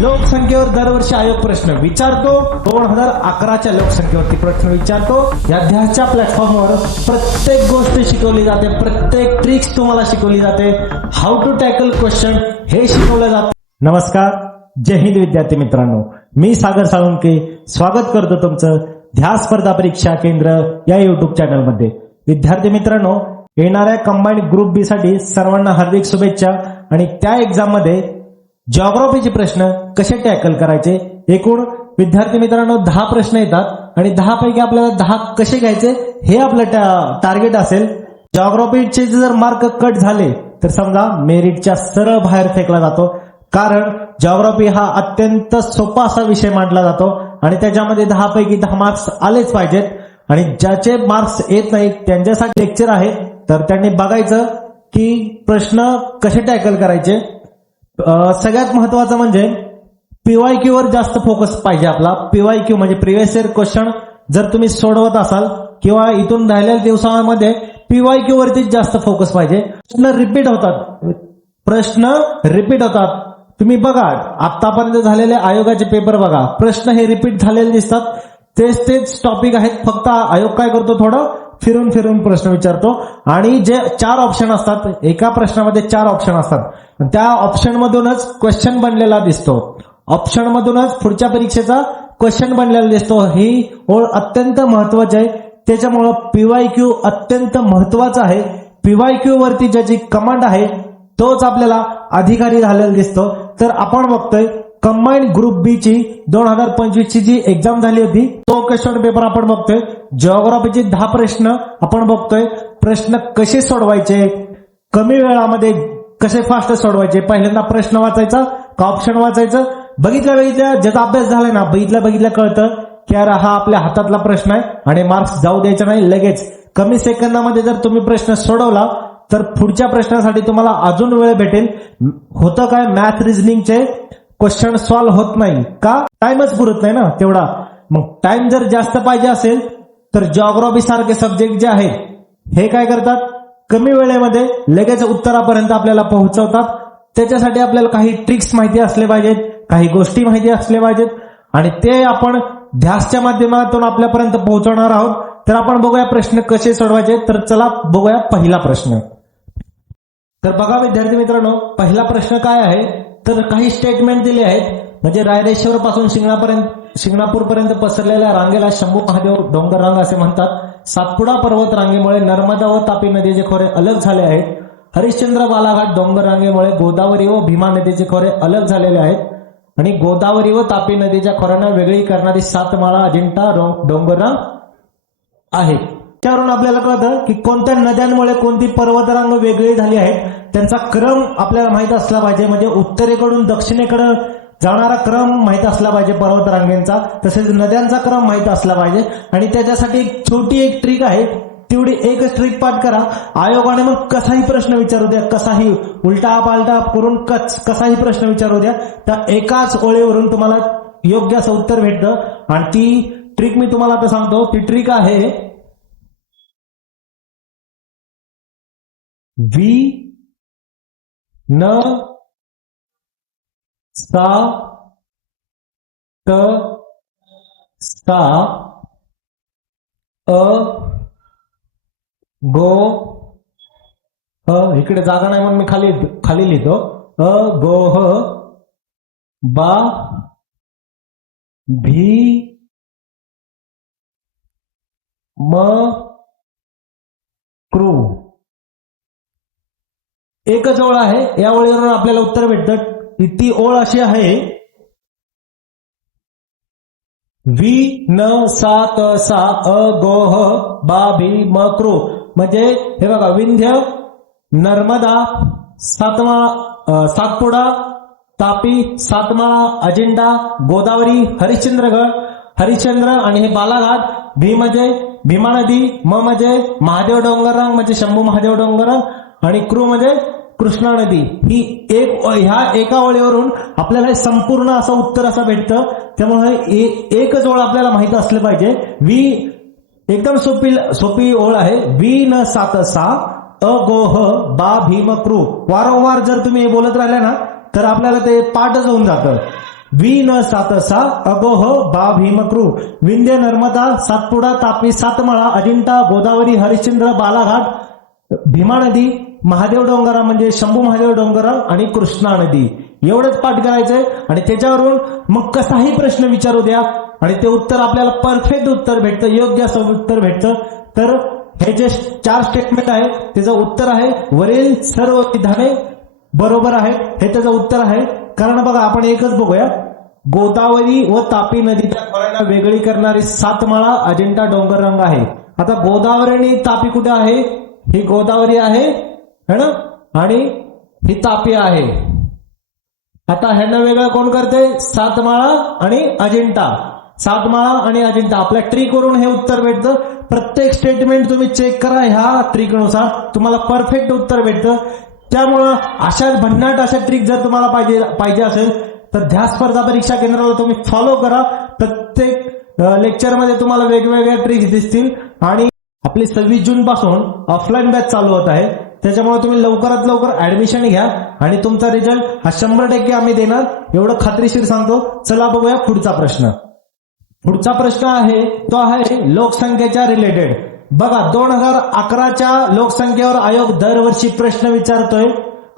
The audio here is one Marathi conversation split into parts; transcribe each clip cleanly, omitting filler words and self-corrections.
लोकसंख्येवर दरवर्षी आयोग प्रश्न विचारतो. 2011च्या लोकसंख्येवरती प्रश्न विचारतो. या ध्यासच्या प्लॅटफॉर्मवर प्रत्येक गोष्ट शिकवली जाते, प्रत्येक ट्रिक्स तुम्हाला शिकवली जाते. हाऊ टू टॅकल क्वेश्चन हे शिकवलं जातं. नमस्कार, जय हिंद विद्यार्थी मित्रांनो, मी सागर साळुंके स्वागत करतो तुमचं ध्यास स्पर्धा परीक्षा केंद्र या युट्यूब चॅनलमध्ये. विद्यार्थी मित्रांनो, येणाऱ्या कंबाईंड ग्रुप बी साठी सर्वांना हार्दिक शुभेच्छा. आणि त्या एक्झाम मध्ये जिओग्राफीचे प्रश्न कसे टॅकल करायचे, एकूण विद्यार्थी मित्रांनो 10 प्रश्न येतात आणि 10 पैकी आपल्याला 10 कसे घ्यायचे हे आपलं टार्गेट असेल. जिओग्राफीचे जर मार्क कट झाले तर समजा मेरिटच्या सरळ बाहेर फेकला जातो, कारण जिओग्राफी हा अत्यंत सोपा असा विषय मानला जातो आणि त्याच्यामध्ये 10 पैकी 10 मार्क्स आलेच पाहिजेत. आणि ज्याचे मार्क्स येत नाहीत त्यांच्यासाठी लेक्चर आहे, तर त्यांनी बघायचं की प्रश्न कसे टॅकल करायचे. सगळ्यात महत्वाचं म्हणजे पीवायक्यू वर जास्त फोकस पाहिजे आपला. पीवायक्यू म्हणजे प्रिव्हियस इयर क्वेश्चन जर तुम्ही सोडवत असाल किंवा इथून राहिलेल्या दिवसांमध्ये पीवायक्यू वरतीच जास्त फोकस पाहिजे. प्रश्न रिपीट होतात. तुम्ही बघा आतापर्यंत झालेले आयोगाचे पेपर बघा, प्रश्न हे रिपीट झालेले दिसतात. तेच टॉपिक आहेत, फक्त आयोग काय करतो थोडं फिरून फिरून प्रश्न विचारतो. आणि जे 4 ऑप्शन असतात, एका प्रश्नामध्ये 4 ऑप्शन असतात, त्या ऑप्शन मधूनच क्वेश्चन बनलेला दिसतो. ऑप्शन मधूनच पुढच्या परीक्षेचा क्वेश्चन बनलेला दिसतो. ही ओळ अत्यंत महत्वाची आहे, त्याच्यामुळं पीवायक्यू अत्यंत महत्वाचा आहे. पीवायक्यू वरती ज्याची कमांड आहे तोच आपल्याला अधिकारी झालेला दिसतो. तर आपण बघतोय कंबाईंड ग्रुप बी ची 2025 ची जी एक्झाम झाली होती तो क्वेश्चन पेपर आपण बघतोय. जिओग्राफीचे 10 प्रश्न आपण बघतोय. प्रश्न कसे सोडवायचे, कमी वेळामध्ये कसे फास्ट सोडवायचे, पहिल्यांदा प्रश्न वाचायचा का ऑप्शन वाचायचं, बघितल्या ज्याचा अभ्यास झालाय ना बघितल्या कळतं की अरे हा आपल्या हातातला प्रश्न आहे आणि मार्क्स जाऊ द्यायचा नाही. लगेच कमी सेकंदामध्ये जर तुम्ही प्रश्न सोडवला तर पुढच्या प्रश्नासाठी तुम्हाला अजून वेळ भेटेल. होतं काय, मॅथ रिझनिंगचे क्वेश्चन सॉल्व्ह होत नाही का, टाइमच पुरत नाही ना तेवढा. मग टाइम जर जास्त पाहिजे असेल तर जिओग्राफी सारखे सब्जेक्ट जे आहेत हे काय करतात, कमी वेळेमध्ये लगेच उत्तरापर्यंत आपल्याला पोहोचवतात. त्याच्यासाठी आपल्याला काही ट्रिक्स माहिती असले पाहिजेत, काही गोष्टी माहिती असल्या पाहिजेत आणि ते आपण ध्यासच्या माध्यमातून आपल्यापर्यंत पोहोचवणार आहोत. तर आपण बघूया प्रश्न कसे सोडवायचे. तर चला बघूया पहिला प्रश्न. तर बघा विद्यार्थी मित्रांनो, पहिला प्रश्न काय आहे, तर काही स्टेटमेंट दिले आहेत. म्हणजे रायरेश्वर पासून शिंगणापूर पर्यंत पसरलेल्या रांगेला शंभू महादेव डोंगर रांग असे म्हणतात. सातपुडा पर्वत रांगेमुळे नर्मदा व तापी नदीचे खोरे अलग झाले आहेत. हरिश्चंद्र बालाघाट डोंगर रांगेमुळे गोदावरी व भीमा नदीचे खोरे अलग झालेले आहेत. आणि गोदावरी व तापी नदीच्या खोऱ्यांना वेगळी करणारी सातमाळा अजिंठा डोंगर रांग आहे. त्यावरून आपल्याला कळतं की कोणत्या नद्यांमुळे कोणती पर्वतरांग वेगळी झाली आहे. त्यांचा क्रम आपल्याला माहित असला पाहिजे, म्हणजे उत्तरेकडून दक्षिणेकडे जाणारा क्रम माहित असला पाहिजे पर्वतरांगेंचा, तसेच नद्यांचा क्रम माहित असला पाहिजे. आणि त्याच्यासाठी छोटी एक ट्रिक आहे, तेवढी एकच ट्रिक पाठ करा. आयोगाने मग कसाही प्रश्न विचारू द्या, कसाही उलटा पालटा करून कसाही प्रश्न विचारू द्या, तर एकाच ओळीवरून तुम्हाला योग्य असं उत्तर भेटतं. आणि ती ट्रिक मी तुम्हाला आता सांगतो. ती ट्रिक आहे V न सा त सा अ गो इकडे जागा नाही म्हणून मी खाली लिहितो. अ गो ह बा भी म क्रू. एकच ओळ आहे, या ओळीवरून आपल्याला उत्तर भेटतं. ती ओळ अशी आहे व्ही न सा त सा अ गो ह बा भी म क्रू. म्हणजे हे बघा, विंध्य, नर्मदा, सातपुडा, तापी, सातमाळा, अजिंठा, गोदावरी, हरिश्चंद्र आणि हे बालाघाट. भी म्हणजे भीमा नदी, म म्हणजे महादेव डोंगररांग म्हणजे शंभू महादेव डोंगररांग आणि क्रू म्हणजे कृष्णा नदी. ही ह्या एका ओळीवरून आपल्याला संपूर्ण असं उत्तर असं भेटतं. त्यामुळे एकच ओळ आपल्याला माहित असलं पाहिजे. एकदम सोपी ओळ आहे. व्ही न सात सा अगोह बा भीम क्रू. वारंवार जर तुम्ही हे बोलत राहिले ना तर आपल्याला ते पाठच होऊन जातं. वी न सातसा अगोह बा भीम क्रू. विंध्य नर्मदा सातपुडा तापी सातमाळा अजिंठा गोदावरी हरिश्चंद्र बालाघाट भीमा नदी महादेव डोंगरा म्हणजे शंभू महादेव डोंगरा आणि कृष्णा नदी. एवढंच पाठ करायचंय आणि त्याच्यावरून मग कसाही प्रश्न विचारू द्या आणि ते उत्तर आपल्याला परफेक्ट उत्तर भेटतं, योग्य असं उत्तर भेटतं. तर हे जे 4 स्टेटमेंट आहे त्याचं उत्तर आहे वरील सर्व विधाने बरोबर आहेत, हे त्याचं उत्तर आहे. कारण बघा आपण एकच बघूया, गोदावरी व तापी नदीच्या खोऱ्यांना वेगळी करणारी सातमाळा अजिंठा डोंगररांग आहे. आता गोदावरी आणि तापी कुठे आहे? ही गोदावरी आहे है ना आणि ही तापी आहे. आता ह्यांना वेगळं कोण करते? सातमाळा आणि अजिंठा. सातमाळा आणि अजिंठा. आपल्या ट्रिक वरून हे उत्तर भेटतं. प्रत्येक स्टेटमेंट तुम्ही चेक करा, ह्या ट्रिकनुसार तुम्हाला परफेक्ट उत्तर भेटतं. त्यामुळं अशा भन्नाट अशा ट्रिक जर तुम्हाला पाहिजे असेल तर ध्यास स्पर्धा परीक्षा केंद्राला तुम्ही फॉलो करा. प्रत्येक लेक्चरमध्ये तुम्हाला वेगवेगळ्या ट्रिक्स दिसतील. आणि आपली 26 जून पासून ऑफलाईन बॅच चालू होत आहे, त्याच्यामुळे तुम्ही लवकरात लवकर ऍडमिशन घ्या आणि तुमचा रिझल्ट हा 100% आम्ही देणार, एवढं खात्रीशीर सांगतो. चला बघूया पुढचा प्रश्न. पुढचा प्रश्न आहे तो आहे लोकसंख्येच्या रिलेटेड. बघा 2011च्या लोकसंख्येवर आयोग दरवर्षी प्रश्न विचारतोय.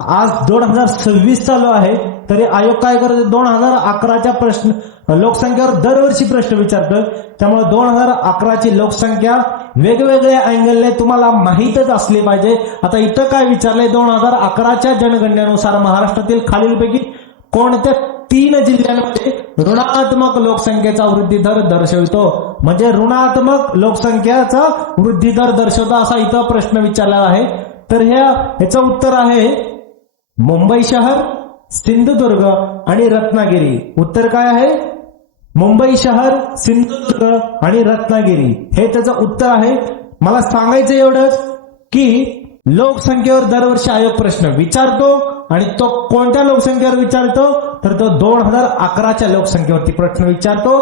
आज 2026 चालू आहे तरी आयोग काय करतो? 2011च्या प्रश्न लोकसंख्येवर दरवर्षी प्रश्न विचारतोय. त्यामुळे 2011ची लोकसंख्या वेगवेगळ्या अँगलने तुम्हाला माहीतच असली पाहिजे. आता इथं काय विचारलंय? 2011च्या जनगणनेनुसार महाराष्ट्रातील खालीलपैकी कोणत्या 3 जिल्ह्यांमध्ये ऋणात्मक लोकसंख्येचा वृद्धी दर दर्शवितो? म्हणजे ऋणात्मक लोकसंख्येचा वृद्धी दर दर्शवतो असा इथं प्रश्न विचारलेला आहे. तर ह्याचं उत्तर आहे मुंबई शहर, सिंधुदुर्ग आणि रत्नागिरी. उत्तर काय आहे? मुंबई शहर, सिंधुदुर्ग आणि रत्नागिरी हे त्याचं उत्तर आहे. मला सांगायचं एवढंच की लोकसंख्येवर दरवर्षी आयोग प्रश्न विचारतो आणि तो कोणत्या लोकसंख्येवर विचारतो? तर तो 2011च्या लोकसंख्येवरती प्रश्न विचारतो.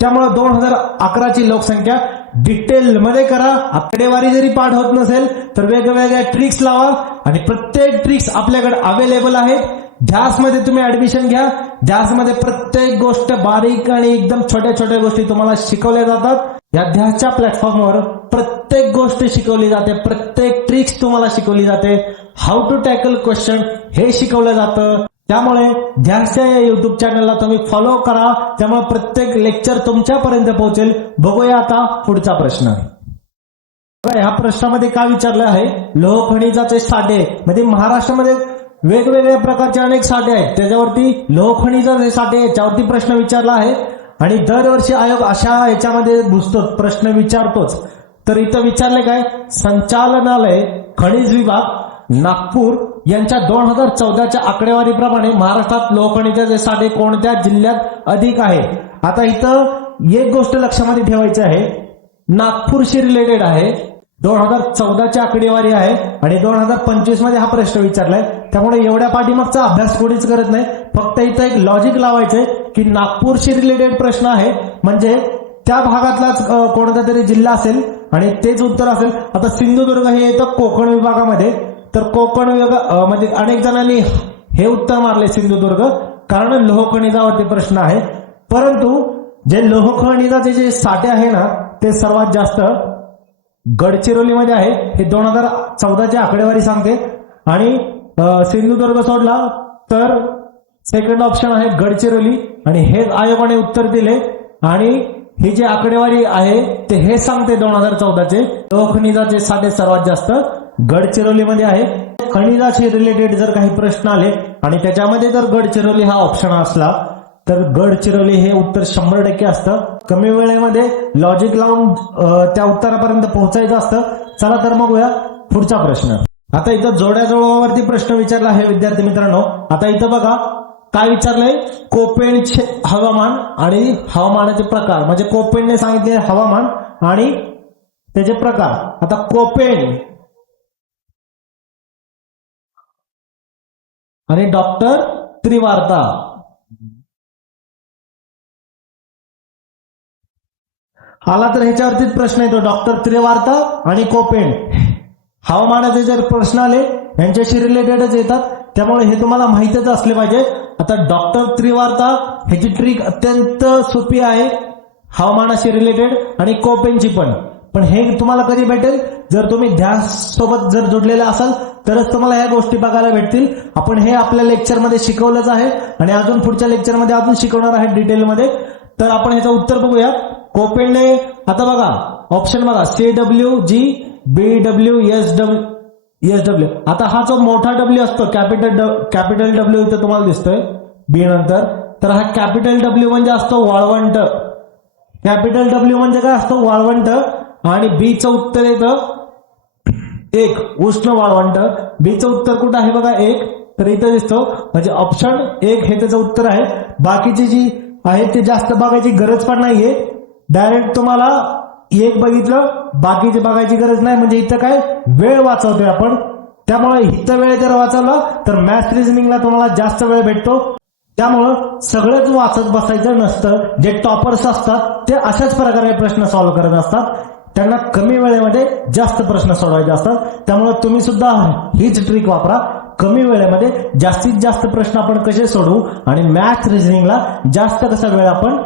त्यामुळे 2011ची लोकसंख्या डिटेलमध्ये करा. आकडेवारी जरी पाठ होत नसेल तर वेगवेगळ्या ट्रिक्स लावा आणि प्रत्येक ट्रिक्स आपल्याकडे अवेलेबल आहेत. ध्यासमध्ये तुम्ही ऍडमिशन घ्या. ध्यासमध्ये प्रत्येक गोष्ट बारीक आणि एकदम छोट्या छोट्या गोष्टी तुम्हाला शिकवल्या जातात. या ध्यासच्या प्लॅटफॉर्मवर प्रत्येक गोष्ट शिकवली जाते, प्रत्येक ट्रिक्स तुम्हाला शिकवली जाते. हाऊ टू टॅकल क्वेश्चन हे शिकवलं जातं. त्यामुळे ध्यासच्या या युट्यूब चॅनलला तुम्ही फॉलो करा. त्यामुळे प्रत्येक लेक्चर तुमच्यापर्यंत पोहोचेल. बघूया आता पुढचा प्रश्न. ह्या प्रश्नामध्ये काय विचारलं आहे? लोहखनिजाचे साठे म्हणजे महाराष्ट्रामध्ये वेगवेगळ्या प्रकारचे अनेक साठे आहेत, त्याच्यावरती लोहखनिजाचे साठे याच्यावरती प्रश्न विचारला आहे. आणि दरवर्षी आयोग अशा याच्यामध्ये घुसतो, प्रश्न विचारतोच. तर इथं विचारले काय? संचालनालय खनिज विभाग नागपूर यांच्या 2014च्या आकडेवारीप्रमाणे महाराष्ट्रात लोहखनिजाचे साठे कोणत्या जिल्ह्यात अधिक आहे? आता इथं एक गोष्ट लक्षामध्ये ठेवायची आहे, नागपूरशी रिलेटेड आहे. 2014ची आकडेवारी आहे आणि 2025 मध्ये हा प्रश्न विचारलाय. त्यामुळे एवढ्या पाठीमागचा अभ्यास कोणीच करत नाही. फक्त इथं एक लॉजिक लावायचंय की नागपूरशी रिलेटेड प्रश्न आहे म्हणजे त्या भागातलाच कोणता तरी जिल्हा असेल आणि तेच उत्तर असेल. आता सिंधुदुर्ग हे येतं कोकण विभागामध्ये. तर कोकण विभाग म्हणजे अनेक जणांनी हे उत्तर मारले सिंधुदुर्ग, कारण लोहखनिजावरती प्रश्न आहे. परंतु जे लोहखनिजाचे जे साठे आहे ना ते सर्वात जास्त गडचिरोलीमध्ये आहे. हे 2014ची आकडेवारी सांगते. आणि सिंधुदुर्ग सोडला तर सेकंड ऑप्शन आहे गडचिरोली आणि हे आयोगाने उत्तर दिले. आणि ही जी आकडेवारी आहे ते हे सांगते 2014चे लोहखनिजाचे साठे सर्वात जास्त गडचिरोलीमध्ये आहे. खनिजाशी रिलेटेड जर काही प्रश्न आले आणि त्याच्यामध्ये जर गडचिरोली हा ऑप्शन असला तर गडचिरोली हे उत्तर 100% असतं. कमी वेळेमध्ये लॉजिक लावून त्या उत्तरापर्यंत पोहोचायचं असतं. चला तर मग पुढचा प्रश्न. आता इथं जोड्या जुळवावरती प्रश्न विचारला आहे विद्यार्थी मित्रांनो. आता इथं बघा काय विचारलंय? कोपेनचे हवामान आणि हवामानाचे प्रकार. म्हणजे कोपेनने सांगितले हवामान आणि त्याचे प्रकार. आता कोपेन आणि डॉक्टर त्रिवार्ता. आला तर ह्याच्यावरतीच प्रश्न येतो, डॉक्टर त्रिवार्ता आणि कोपेन हवामानाचे जर प्रश्न आले यांच्याशी रिलेटेडच येतात, त्यामुळे हे तुम्हाला माहितच असले पाहिजे. आता डॉक्टर त्रिवार्ता ह्याची ट्रिक अत्यंत सोपी आहे हवामानाशी रिलेटेड आणि कोपेनची पण हे तुम्हाला कधी भेटेल जर तुम्ही ध्यास सोबत जर जोडलेला असाल तरच तुम्हाला ह्या गोष्टी बघायला भेटतील. आपण हे आपल्या लेक्चरमध्ये शिकवलंच आहे आणि अजून पुढच्या लेक्चरमध्ये अजून शिकवणार आहे डिटेलमध्ये. तर आपण ह्याचं उत्तर बघूया. कोपेनने आता बघा ऑप्शन बघा CWG BW SW. आता हा जो मोठा डब्ल्यू असतो कॅपिटल डब्ल्यू इथं तुम्हाला दिसतोय बी नंतर, तर हा कॅपिटल डब्ल्यू म्हणजे असतो वाळवंट. कॅपिटल डब्ल्यू म्हणजे काय असतो वाळवंट आणि बीचं उत्तर येतं 1 उष्ण वाळवंट. बीचं उत्तर कुठं आहे बघा 1, तर इथं दिसतो म्हणजे ऑप्शन 1 हे त्याचं उत्तर आहे. बाकीची जी आहे ते जास्त बघायची गरज पण नाहीये, डायरेक्ट तुम्हाला 1 बघितलं बाकीचे बघायची गरज नाही, म्हणजे इथं काय वेळ वाचवतोय आपण. त्यामुळे इथं वेळ जर वाचवला तर मॅथ्स रिझनिंगला तुम्हाला जास्त वेळ भेटतो. त्यामुळं सगळंच वाचत बसायचं नसतं. जे टॉपर्स असतात ते अशाच प्रकारे प्रश्न सॉल्व्ह करत असतात, त्यांना कमी वेळेमध्ये जास्त प्रश्न सोडवायचे असतात. त्यामुळे तुम्ही सुद्धा हीच ट्रिक वापरा. कमी वेळेमध्ये जास्तीत जास्त प्रश्न आपण कसे सोडवू आणि मॅथ्स रिझनिंगला जास्त कसा वेळ आपण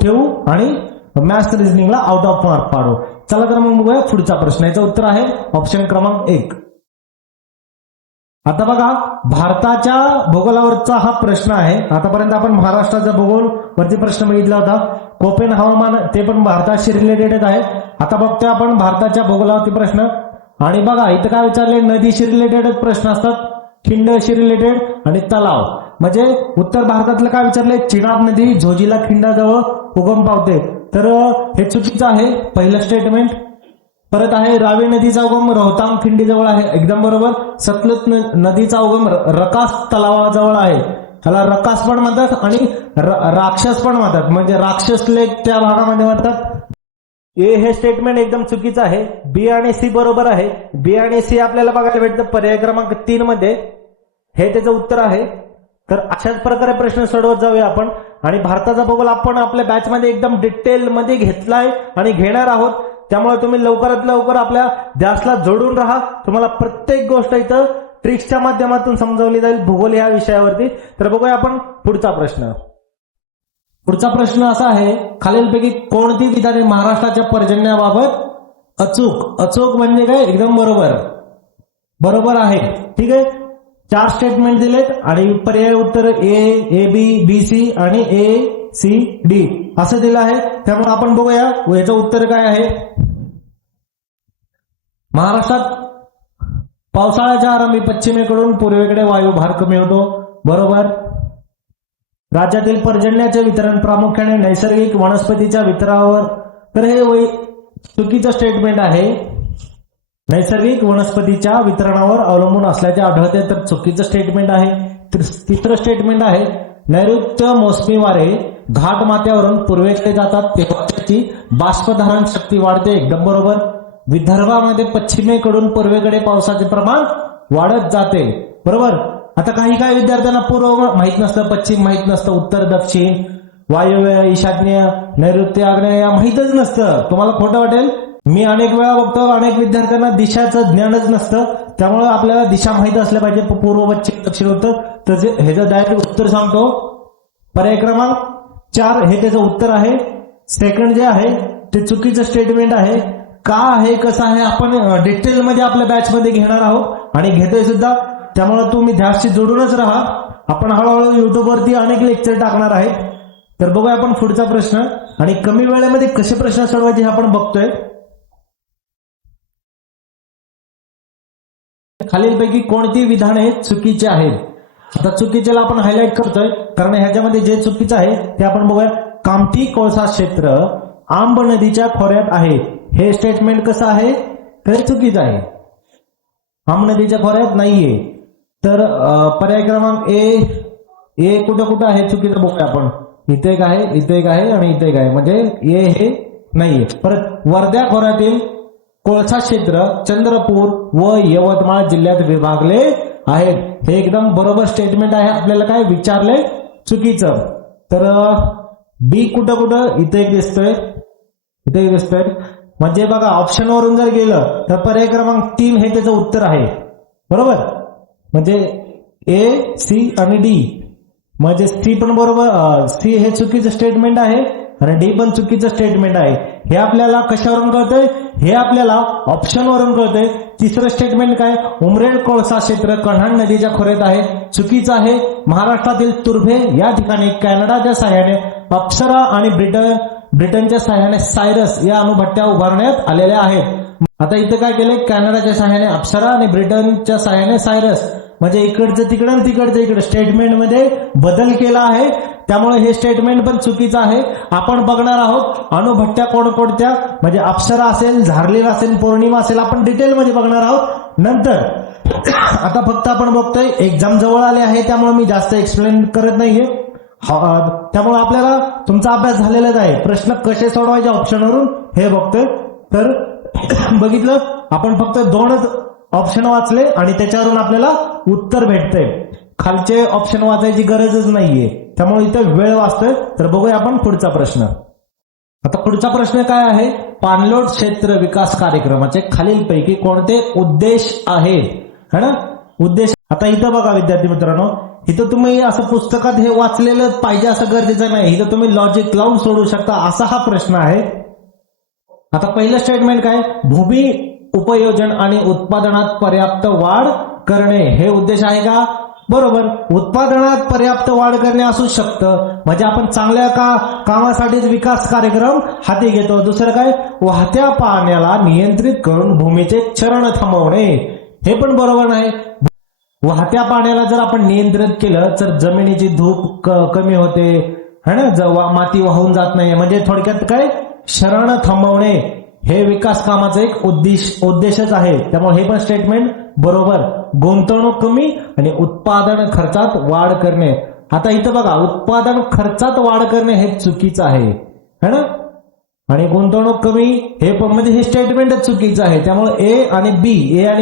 ठेवू आणि मॅथ्स रिझनिंगला आउट ऑफ मार्क पाडू. चला तर मग बघूया पुढचा प्रश्न. याचं उत्तर आहे ऑप्शन क्रमांक 1. आता बघा भारताच्या भूगोलावरचा हा प्रश्न आहे. आतापर्यंत आपण महाराष्ट्राचा भूगोल वरती प्रश्न बघितला होता. कोपेन हवामान ते पण भारताशी रिलेटेड आहे. आता बघतोय आपण भारताच्या भूगोलावरती प्रश्न. आणि बघा इथं काय विचारले, नदीशी रिलेटेडच प्रश्न असतात, खिंडशी रिलेटेड आणि तलाव. म्हणजे उत्तर भारतातलं काय विचारले, चिनाब नदी झोजिला खिंडाजवळ उगम पावते, तर हे चुकीचं आहे पहिलं स्टेटमेंट. परत आहे रावी नदीचा उगम रोहतांग खिंडीजवळ आहे, एकदम बरोबर. सतलज नदीचा उगम रकास तलावाजवळ आहे, त्याला रकास पण म्हणतात आणि राक्षस पण म्हणतात, म्हणजे राक्षस लेक त्या भागामध्ये म्हणतात. ए हे स्टेटमेंट एकदम चुकीचं आहे. बी आणि सी बरोबर आहे. बी आणि सी आपल्याला बघायला भेटतं पर्याय क्रमांक 3 मध्ये, हे त्याचं उत्तर आहे. तर अशाच प्रकारे प्रश्न सोडवत जाऊया आपण. आणि भारताचा भूगोल आपण आपल्या बॅचमध्ये एकदम डिटेल मध्ये घेतलाय आणि घेणार आहोत. त्यामुळे तुम्ही लवकरात लवकर आपल्या ध्यासला जोडून राहा. तुम्हाला प्रत्येक गोष्ट इथं ट्रिक्सच्या माध्यमातून समजावली जाईल भूगोल या विषयावरती. तर बघूया आपण पुढचा प्रश्न. पुढचा प्रश्न असा आहे, खालीलपैकी कोणती विधाने महाराष्ट्राच्या पर्जन्याबाबत अचूक म्हणजे काय एकदम बरोबर आहे. ठीक आहे. 4 स्टेटमेंट दिलेत आणि पर्याय उत्तर ए बी बी सी आणि ACD असं दिलं आहे. त्यामुळे आपण बघूया याचं उत्तर काय आहे. महाराष्ट्रात पावसाळ्याच्या आरंभी पश्चिमेकडून पूर्वेकडे वायुभार कमी होतो, बरोबर. राज्यातील पर्जन्याचे वितरण प्रामुख्याने नैसर्गिक वनस्पतीच्या वितरणावर, तर हे चुकीचं स्टेटमेंट आहे. नैसर्गिक वनस्पतीच्या वितरणावर अवलंबून असल्याचे आढळते, तर चुकीचं स्टेटमेंट आहे. तिसरं स्टेटमेंट आहे, नैऋत्य मोसमी वारे घाट माथ्यावरून पूर्वेकडे जातात तेव्हा त्याची बाष्पधारण शक्ती वाढते, एकदम बरोबर. विदर्भामध्ये पश्चिमेकडून पूर्वेकडे पावसाचे प्रमाण वाढत जाते, बरोबर. आता काही विद्यार्थ्यांना पूर्व माहित नसतं, पश्चिम माहित नसतं, उत्तर दक्षिण, वायव्य ईशान्य नैऋत्य आग्नेय माहितच नसतं. तुम्हाला खोटं वाटेल, मी अनेक वेळा बघतो अनेक विद्यार्थ्यांना दिशाचं ज्ञानच नसतं. त्यामुळे आपल्याला दिशा माहित असल्या पाहिजे, पूर्व पश्चिम दक्षिण उत्तर. तर ह्याचं डायरेक्ट उत्तर सांगतो, पर्याय क्रमांक 4 हे त्याचं उत्तर आहे. सेकंड जे आहे ते चुकीचं स्टेटमेंट आहे. का आहे कसं आहे आपण डिटेलमध्ये आपल्या बॅचमध्ये घेणार आहोत आणि घेतोय सुद्धा. त्यामुळे तुम्ही ध्यासशी जोडूनच राहा. आपण हळूहळू युट्यूबवरती अनेक लेक्चर टाकणार आहे. तर बघूया आपण पुढचा प्रश्न. आणि कमी वेळेमध्ये कसे प्रश्न सोडवायचे हे आपण बघतोय. खालीलपैकी कोणती विधाने चुकीची आहेत. आता चुकीच्याला आपण हायलाइट करतोय कारण ह्याच्यामध्ये जे चुकीचं आहे ते आपण बघूया. कामठी कोळसा क्षेत्र आंब नदीच्या खोऱ्यात आहे, हे स्टेटमेंट कसं आहे, तर चुकीचं आहे. आंब नदीच्या खोऱ्यात नाहीये. तर पर्याय क्रमांक ए कुठं आहे चुकीचं बघूया आपण. इथे एक आहे, इथे एक आहे आणि इथे एक आहे, म्हणजे ए हे नाहीये. परत वर्धा खोऱ्यातील कोळसा क्षेत्र चंद्रपूर व यवतमाळ जिल्ह्यात विभागले आहेत, हे एकदम बरोबर स्टेटमेंट आहे. आपल्याला काय विचारले चुकीचं. तर बी कुठं इथे एक दिसतोय, इथे एक दिसतोय. म्हणजे बघा ऑप्शन वरून जर गेलं तर पर्याय क्रमांक 3 हे त्याचं उत्तर आहे. बरोबर, म्हणजे ए, सी आणि डी. म्हणजे सी पण बरोबर, सी हे चुकीचं स्टेटमेंट आहे आणि डी पण चुकीचं स्टेटमेंट आहे. हे आपल्याला कशावरून कळतंय? हे आपल्याला ऑप्शन वरून कळतंय. तिसरं स्टेटमेंट काय? उमरेड कोळसा क्षेत्र कऱ्हाण नदीच्या खोऱ्यात आहे, चुकीचं आहे. महाराष्ट्रातील तुर्भे या ठिकाणी कॅनडाच्या साह्याने अप्सरा आणि ब्रिटनच्या साह्याने सायरस या अणुभट्ट्या उभारण्यात आलेल्या आहेत. आता इथं काय केलंय? कॅनडाच्या साह्याने अप्सरा आणि ब्रिटनच्या साह्याने सायरस, म्हणजे इकडचं तिकडं आणि तिकडचं इकडे स्टेटमेंट मध्ये बदल केला आहे. त्यामुळे हे स्टेटमेंट पण चुकीचं आहे. आपण बघणार आहोत अणुभट्ट्या कोणकोणत्या, म्हणजे अप्सरा असेल, झारलेला असेल, पौर्णिमा असेल, आपण डिटेलमध्ये बघणार आहोत नंतर. आता फक्त आपण बघतोय एक्झाम जवळ आले आहे, त्यामुळे मी जास्त एक्सप्लेन करत नाहीये. त्यामुळे आपल्याला तुमचा अभ्यास झालेलाच आहे. प्रश्न कसे सोडवायचे ऑप्शनवरून हे बघतोय. तर बघितलं आपण फक्त 2च ऑप्शन वाचले आणि त्याच्यावरून आपल्याला उत्तर भेटतंय. खालचे ऑप्शन वाचायची गरजच नाहीये, त्यामुळे इथं वेळ वाचतोय. तर बघूया आपण पुढचा प्रश्न. आता पुढचा प्रश्न काय आहे? पाणलोट क्षेत्र विकास कार्यक्रमाचे खालीलपैकी कोणते उद्देश आहेत? है ना, उद्देश. आता इथं बघा विद्यार्थी मित्रांनो, इथं तुम्ही असं पुस्तकात हे वाचलेलं पाहिजे असं गरजेचं नाही. इथं तुम्ही लॉजिक लावून सोडू शकता असा हा प्रश्न आहे. आता पहिलं स्टेटमेंट काय? भूमी उपयोजन आणि उत्पादनात पर्याप्त वाढ करणे हे उद्देश आहे का? बरोबर, उत्पादनात पर्याप्त वाढ करणे असू शकतं. म्हणजे आपण चांगल्या कामासाठीच विकास कार्यक्रम हाती घेतो. दुसरं काय? वाहत्या पाण्याला नियंत्रित करून भूमीचे क्षरण थांबवणे हे पण बरोबर नाही. वाहत्या पाण्याला जर आपण नियंत्रित केलं तर जमिनीची धूप कमी होते, है ना, माती वाहून जात नाही. म्हणजे थोडक्यात काय? क्षरण थांबवणे हे विकास कामाचं एक उद्देशच आहे. त्यामुळे हे पण स्टेटमेंट बरोबर. गुंतवणूक कमी आणि उत्पादन खर्चात वाढ करणे. आता इथं बघा, उत्पादन खर्चात वाढ करणे हे चुकीचं आहे, है ना, आणि गुंतवणूक कमी हे पण, म्हणजे हे स्टेटमेंटच चुकीचं आहे. त्यामुळे ए आणि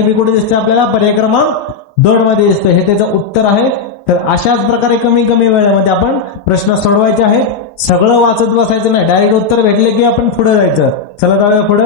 बी कुठे दिसते आपल्याला? पर्याय क्रमांक 2 मध्ये दिसते. हे त्याचं उत्तर आहे. तर अशाच प्रकारे कमी वेळेमध्ये आपण प्रश्न सोडवायचे आहेत. सगळं वाचत बसायचं नाही, डायरेक्ट उत्तर भेटले की आपण पुढे जायचं. चला जाऊया पुढे.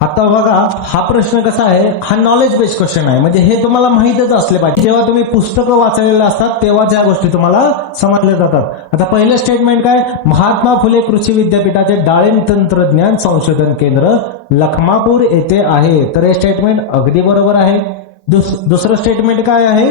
आता बघा हा प्रश्न कसा आहे? हा नॉलेज बेस्ड क्वेश्चन आहे. म्हणजे हे तुम्हाला माहितच असले पाहिजे. जेव्हा तुम्ही पुस्तकं वाचलेलं असतात तेव्हाच या गोष्टी तुम्हाला समजल्या जातात. आता पहिलं स्टेटमेंट काय? महात्मा फुले कृषी विद्यापीठाचे डाळिंब तंत्रज्ञान संशोधन केंद्र लखमापूर येथे आहे. तर हे स्टेटमेंट अगदी बरोबर आहे. दुसरं स्टेटमेंट काय आहे?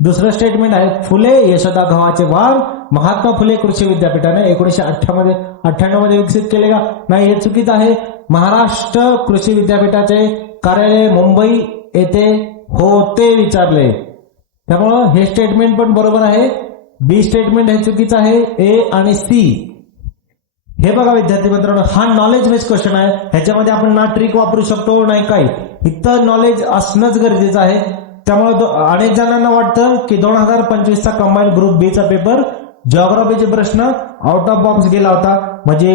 दुसरं स्टेटमेंट आहे फुले यशोदा गव्हाचे वाण महात्मा फुले कृषी विद्यापीठाने 1998 मध्ये विकसित केले का? नाही, हे चुकीचं आहे. महाराष्ट्र कृषी विद्यापीठाचे कार्यालय मुंबई येथे होते विचारले, त्यामुळं हे स्टेटमेंट पण बरोबर आहे. बी स्टेटमेंट हे चुकीचं आहे. ए आणि सी. हे बघा विद्यार्थी मित्रांनो, हा नॉलेज बेस्ड क्वेश्चन आहे. ह्याच्यामध्ये आपण ना ट्रिक वापरू शकतो नाही काही. इथं नॉलेज असणंच गरजेचं आहे. त्यामुळे अनेक जणांना वाटतं की 2025चा कंबाईन ग्रुप बी चा पेपर जिओग्राफीचे प्रश्न आउट ऑफ बॉक्स गेला होता. म्हणजे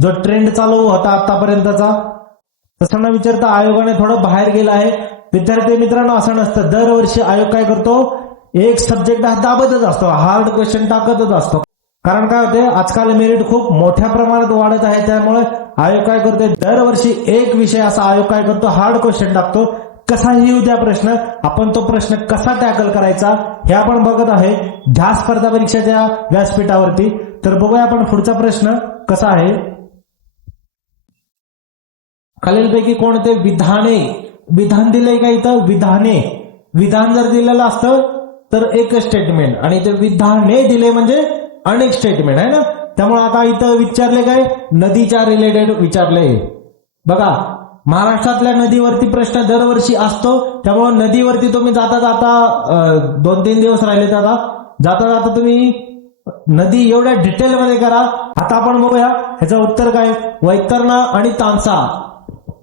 जो ट्रेंड चालू होता आतापर्यंतचा, तसं न विचारता आयोगाने थोडं बाहेर गेला आहे. विद्यार्थी मित्रांनो, असं नसतं. दरवर्षी आयोग काय करतो? एक सब्जेक्ट हा दाबतच असतो, हार्ड क्वेश्चन टाकतच असतो. कारण काय होते, आजकाल मेरिट खूप मोठ्या प्रमाणात वाढत आहे. त्यामुळे आयोग काय करतोय? दरवर्षी एक विषय असा आयोग काय करतो? हार्ड क्वेश्चन टाकतो. कसाही येऊ द्या प्रश्न, आपण तो प्रश्न कसा टॅकल करायचा हे आपण बघत आहे ह्या स्पर्धा परीक्षेच्या व्यासपीठावरती. तर बघूया आपण पुढचा प्रश्न कसा आहे. खालीलपैकी कोणते विधान दिलंय का? इथं विधान जर दिलेलं असतं तर एक स्टेटमेंट, आणि ते विधाने दिले म्हणजे अनेक स्टेटमेंट आहे ना. त्यामुळे आता इथं विचारले काय? नदीच्या रिलेटेड विचारले. बघा, महाराष्ट्रातल्या नदीवरती प्रश्न दरवर्षी असतो. त्यामुळे नदीवरती तुम्ही जाता 2-3 दिवस राहिले, जाता तुम्ही नदी एवढ्या डिटेलमध्ये करा. आता आपण बघूया ह्याचं उत्तर काय? वैतरणा आणि तानसा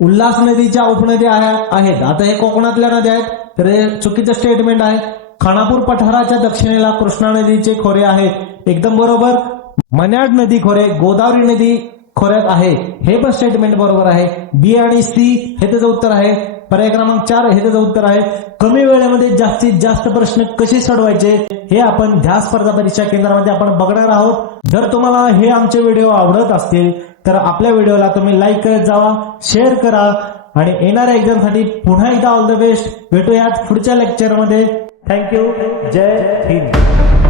उल्हास नदीच्या उपनद्या आहेत. आता हे कोकणातल्या नद्या आहेत, तर हे चुकीचं स्टेटमेंट आहे. खानापूर पठाराच्या दक्षिणेला कृष्णा नदीचे खोरे आहेत, एकदम बरोबर. मन्याड नदी खोरे गोदावरी नदी खोऱ्यात आहे, हे पण स्टेटमेंट बरोबर आहे. बी आणि सी हे त्याचं उत्तर आहे. पर्याय क्रमांक 4 हे त्याचं उत्तर आहे. कमी वेळेमध्ये जास्तीत जास्त प्रश्न कसे सोडवायचे हे आपण ध्यास स्पर्धा परीक्षा केंद्रामध्ये आपण बघणार आहोत. जर तुम्हाला हे आमचे व्हिडिओ आवडत असतील तर आपल्या व्हिडिओला तुम्ही लाईक करत जावा, शेअर करा आणि येणाऱ्या एक्झामसाठी पुन्हा एकदा ऑल द बेस्ट. भेटूयात पुढच्या लेक्चरमध्ये. थँक्यू. जय हिंद.